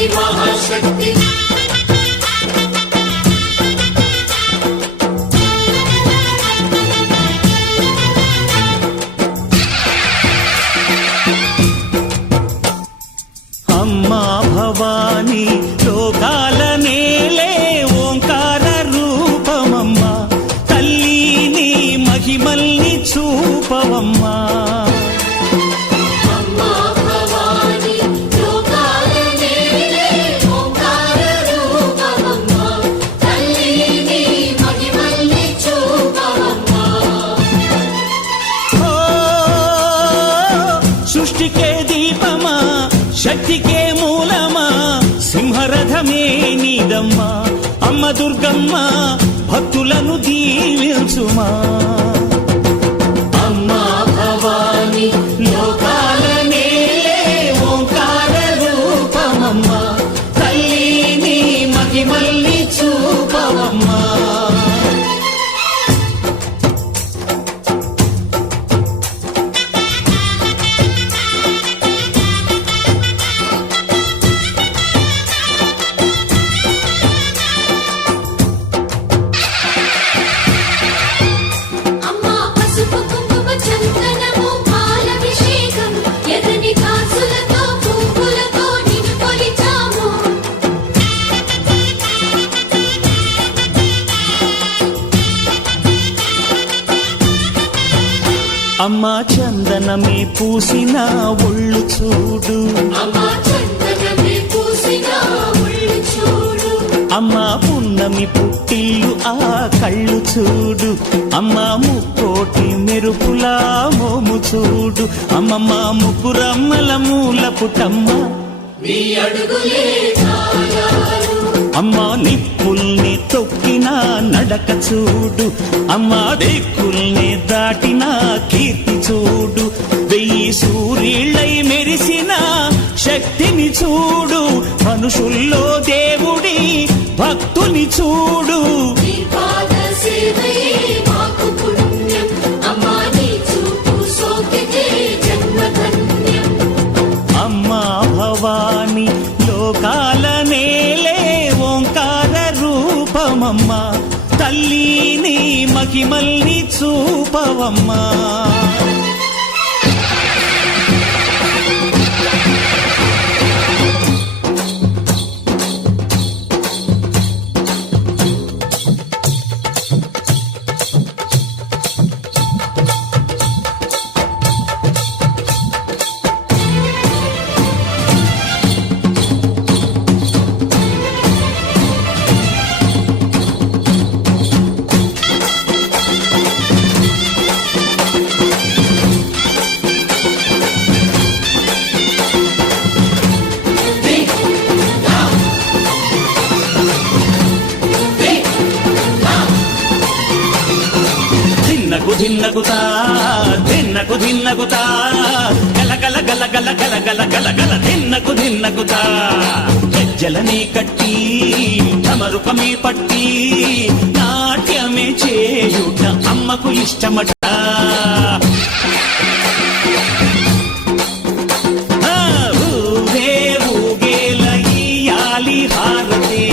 శక్తి మహాశక్తి అమ్మా భవాని లోకాల నేలే ఓంకార రూపమమ్మా తల్లిని మహిమల్ని చూపవమ్మా సృష్టికే దీపమా శక్తికే మూలమా సింహరథమే నీదమ్మా అమ్మ దుర్గమ్మ భక్తులను దీవించుమా అమ్మా భవాని లోకాల నేలే ఓంకార రూపమమ్మా తల్లిని మహిమల్ని చూపవమ్మా అమ్మా చందనమే పూసిన ఒళ్ళు చూడు అమ్మా పున్నమి పుట్టిల్లు ఆ కళ్ళు చూడు అమ్మా ముక్కోటి మెరుపులా మోము చూడు అమ్మమ్మ ముగ్గురమ్మల మూల పుటమ్మ అమ్మా నిప్పుల్ని తొక్కిన నడక చూడు అమ్మా దిక్కుల్ని దాటిన కీర్తి చూడు 1000 సూర్యుళ్ళై మెరిసిన శక్తిని చూడు మనుషుల్లో దేవుడి భక్తుని చూడు అమ్మా భవాని లోకాల నేలే ఓంకార రూపమమ్మా తల్లిని మహిమల్ని చూపవమ్మా ధిన్నకుతా ధిన్నకు ధిన్నకుతా గల గల గల గల గల గల గల గల ధిన్నకుతా గజ్జలనే కట్టి ఢమరుకమే పట్టి నాట్యమే చేయుట అమ్మకు ఇష్టమట ఊరే ఊగేల ఇయ్యాలి హారతే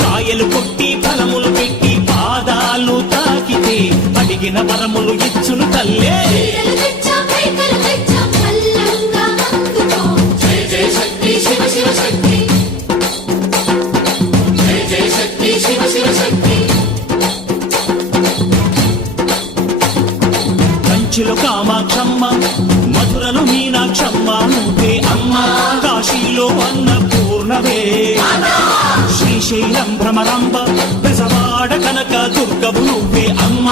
కాయలు కొట్టి ఫలములు పెట్టి పాదాలు తాకితే అడిగిన వరములు ఇచ్చును తల్లే కంచిలో కామాక్షమ్మ మధురలు మీనాక్షమ్మ నువ్వే అమ్మ కాశీలో అన్నపూర్ణవే శ్రీశైలం భ్రమరాంబ బెజవాడ కనక దుర్గవు నువ్వే అమ్మ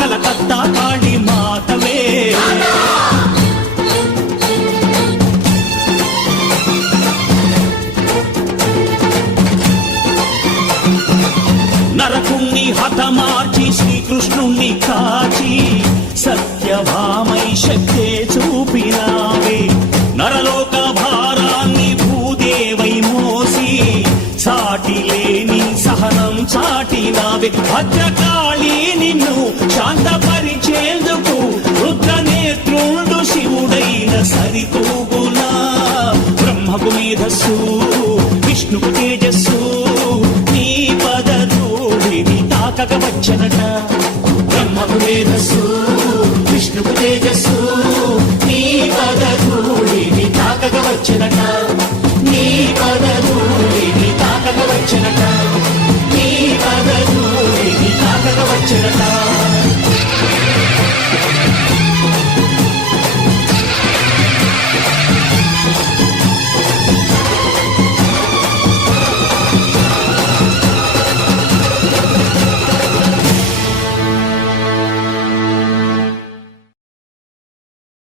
కలకత్తా కాళీ మాతవే నరకుణ్ణి హతమార్చి శ్రీకృష్ణుణ్ణి కాచి సత్యభామై శక్తే చూపినావే నరలోక భారాన్ని భూదేవై మోసి సాటి లేని సహనం చాటినావే భద్రకాళి నిన్ను శాంతపరిచేందుకు రుద్రనేత్రుండు శివుడైన సరితో వచ్చనట బ్రహ్మకు మేధస్సు విష్ణుకు తేజస్సు నీ పదధూళిని తాకగ వచ్చనట నీ పదధూళిని తాకగ వచ్చనట నీ పదధూళిని తాకగ వచ్చనట